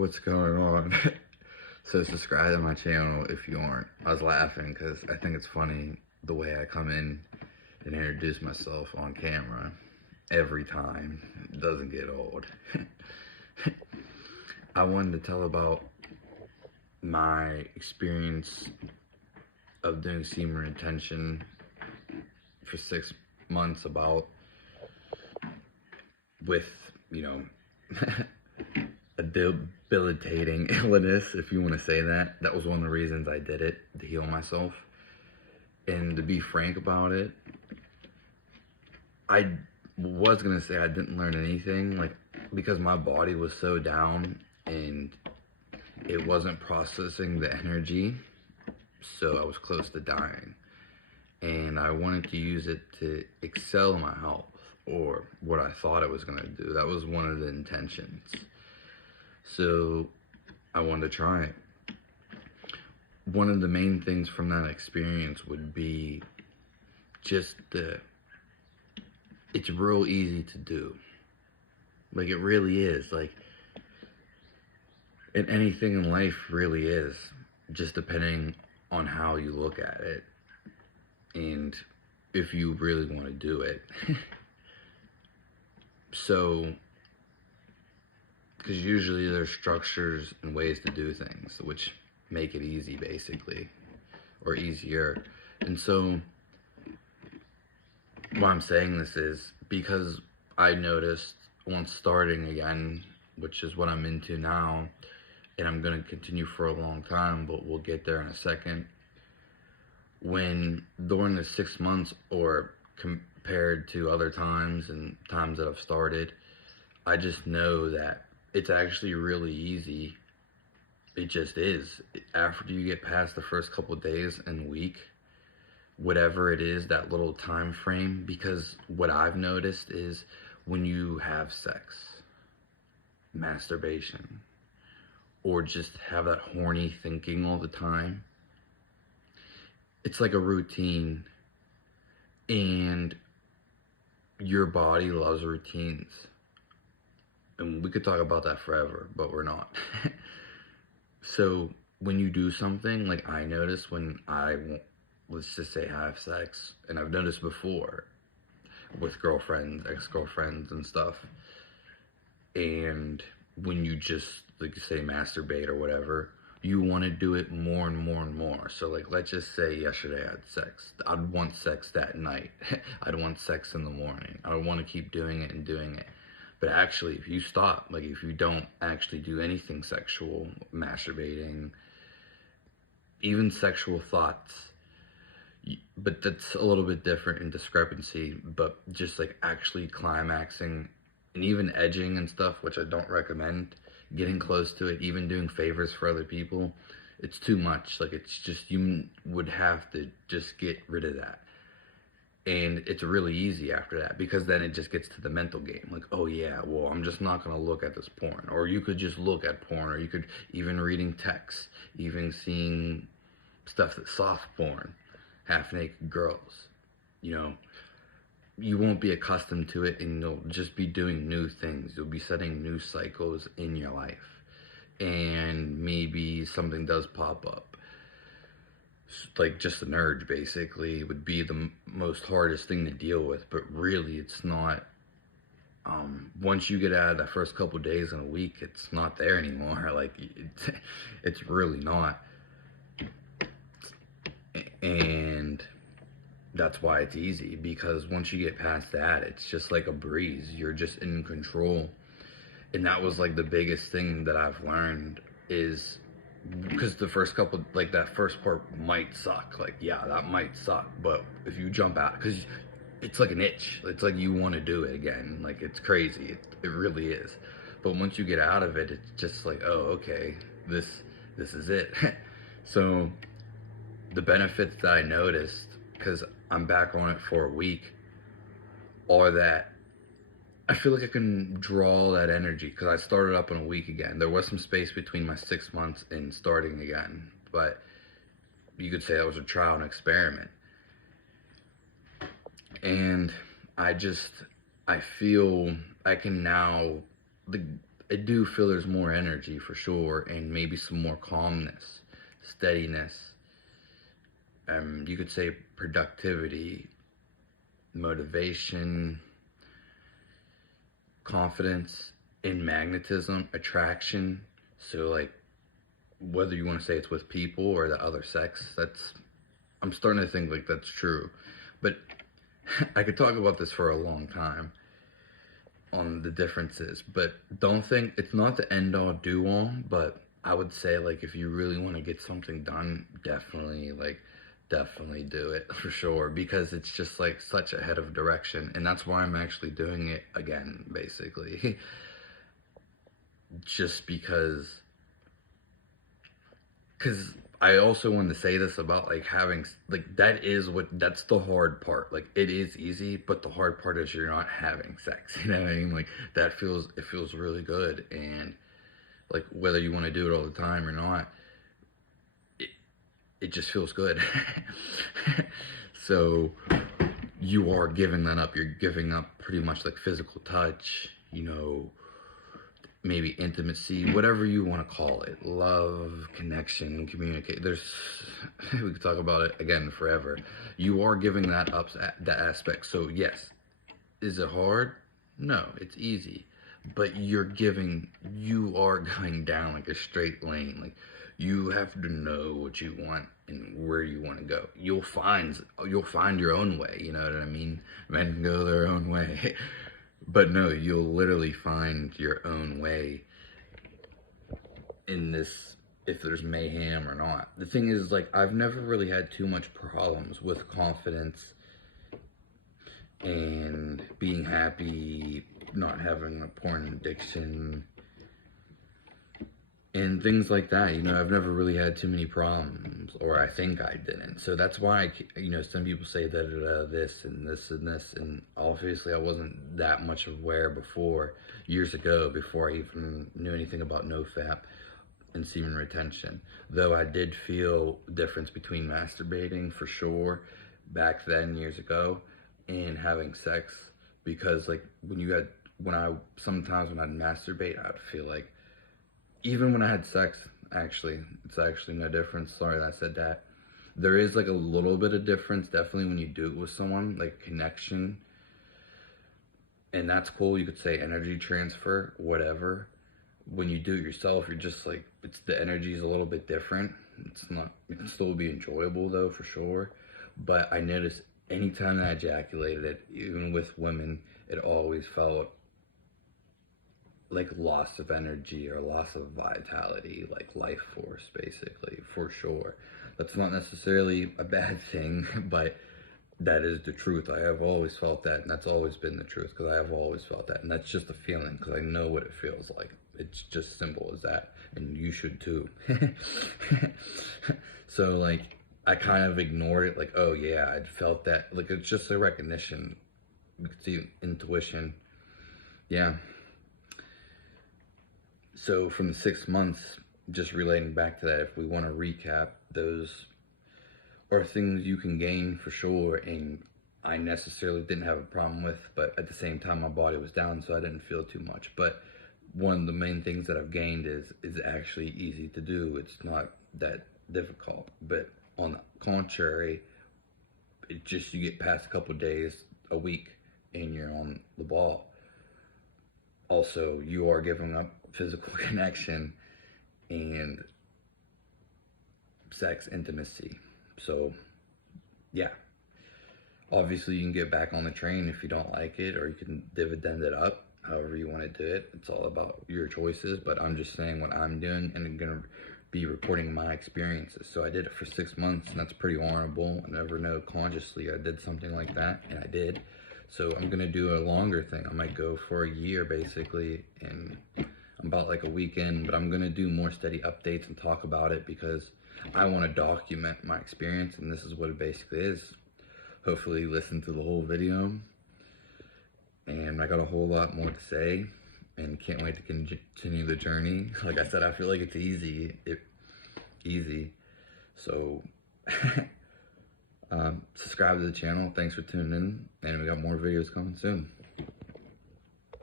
What's going on? So subscribe to my channel if you aren't. I was laughing because I think it's funny the way I come in and introduce myself on camera every time. It doesn't get old. I wanted to tell about my experience of doing semen retention for 6 months, about with, a debilitating illness, if you want to say that. That was one of the reasons I did it, to heal myself. And to be frank about it, I was going to say I didn't learn anything, because my body was so down and it wasn't processing the energy, so I was close to dying. And I wanted to use it to excel my health, or what I thought it was going to do. That was one of the intentions. So I wanted to try it. One of the main things from that experience would be just it's real easy to do. It really is. And anything in life really is, just depending on how you look at it and if you really want to do it. So, because usually there's structures and ways to do things which make it easy, basically, or easier. And so why I'm saying this is because I noticed once starting again, which is what I'm into now, and I'm going to continue for a long time, but we'll get there in a second. When during the 6 months, or compared to other times and times that I've started, I just know that it's actually really easy. It just is. After you get past the first couple of days and week, whatever it is, that little time frame, because what I've noticed is when you have sex, masturbation, or just have that horny thinking all the time, it's like a routine, and your body loves routines. And we could talk about that forever, but we're not. So when you do something, like I notice when let's just say have sex, and I've noticed before with girlfriends, ex-girlfriends and stuff, and when you just, say, masturbate or whatever, you want to do it more and more and more. So let's just say yesterday I had sex. I'd want sex that night. I'd want sex in the morning. I would want to keep doing it and doing it. But actually, if you stop, if you don't actually do anything sexual, masturbating, even sexual thoughts, but that's a little bit different in discrepancy, but just actually climaxing and even edging and stuff, which I don't recommend, getting close to it, even doing favors for other people, it's too much. It's just, you would have to just get rid of that. And it's really easy after that, because then it just gets to the mental game. Oh yeah, well, I'm just not going to look at this porn. Or you could just look at porn, or you could even reading texts, even seeing stuff that's soft porn, half-naked girls. You won't be accustomed to it, and you'll just be doing new things. You'll be setting new cycles in your life. And maybe something does pop up. Just an urge, basically, would be the most hardest thing to deal with. But really, it's not. Once you get out of that first couple of days in a week, it's not there anymore. It's really not. And that's why it's easy, because once you get past that, it's just like a breeze. You're just in control. And that was the biggest thing that I've learned, is because the first couple, that first part might suck. Yeah, that might suck. But if you jump out, because it's like an itch. It's you want to do it again. It's crazy. It really is. But once you get out of it, it's just oh, okay, this is it. So the benefits that I noticed, because I'm back on it for a week, are that I feel like I can draw that energy, because I started up in a week again. There was some space between my 6 months and starting again, but you could say that was a trial and experiment. And I feel I can now, I do feel there's more energy for sure, and maybe some more calmness, steadiness. You could say productivity, motivation, confidence, in magnetism, attraction. So like whether you want to say it's with people or the other sex, that's I'm starting to think like that's true. But I could talk about this for a long time on the differences, but don't think it's not the end all do all, but I would say like if you really want to get something done, definitely do it for sure, because it's just like such a head of direction, and that's why I'm actually doing it again basically. Just because I also want to say this about like having like that's the hard part. Like it is easy, but the hard part is you're not having sex. You know what I mean? Like it feels really good, and like whether you want to do it all the time or not, it it just feels good. So you are giving that up. You're giving up pretty much like physical touch, maybe intimacy, whatever you want to call it, love, connection, communicate. We could talk about it again forever. You are giving that up, that aspect. So yes, is it hard? No, it's easy. But you are going down like a straight lane. Like you have to know what you want and where you want to go. You'll find your own way. You know what I mean? Men go their own way. But no, you'll literally find your own way in this, if there's mayhem or not. The thing is, like, I've never really had too much problems with confidence and being happy, not having a porn addiction, and things like that. I've never really had too many problems, or I think I didn't. So that's why some people say that this and this and this, and obviously I wasn't that much aware before, years ago, before I even knew anything about nofap and semen retention. Though I did feel the difference between masturbating for sure back then, years ago, and having sex, because like sometimes when I'd masturbate, I'd feel like, even when I had sex, it's actually no difference. Sorry that I said that. There is like a little bit of difference, definitely, when you do it with someone, like connection. And that's cool. You could say energy transfer, whatever. When you do it yourself, you're just like, the energy is a little bit different. It can still be enjoyable though, for sure. But I noticed anytime I ejaculated, even with women, it always felt like loss of energy or loss of vitality, like life force, basically, for sure. That's not necessarily a bad thing, but that is the truth. I have always felt that, and that's always been the truth, because I have always felt that, and that's just a feeling, because I know what it feels like. It's just simple as that, and you should too. So like, I kind of ignored it, like, oh yeah, I'd felt that. Like, it's just a recognition. You can see intuition. Yeah. So from the 6 months, just relating back to that, if we want to recap, those are things you can gain for sure, and I necessarily didn't have a problem with, but at the same time my body was down, so I didn't feel too much. But one of the main things that I've gained is actually easy to do. It's not that difficult. But on the contrary, you get past a couple days, a week, and you're on the ball. Also, you are giving up physical connection and sex intimacy. So yeah, obviously you can get back on the train if you don't like it, or you can dividend it up however you want to do it. It's all about your choices, but I'm just saying what I'm doing, and I'm gonna be recording my experiences. So I did it for 6 months, and that's pretty honorable. I never know consciously I did something like that, and I did. So I'm gonna do a longer thing. I might go for a year basically, and I'm about like a week in, but I'm gonna do more steady updates and talk about it, because I want to document my experience, and this is what it basically is. Hopefully listen to the whole video, and I got a whole lot more to say, and can't wait to continue the journey. Like I said, I feel like it's easy. So subscribe to the channel. Thanks for tuning in, and we got more videos coming soon.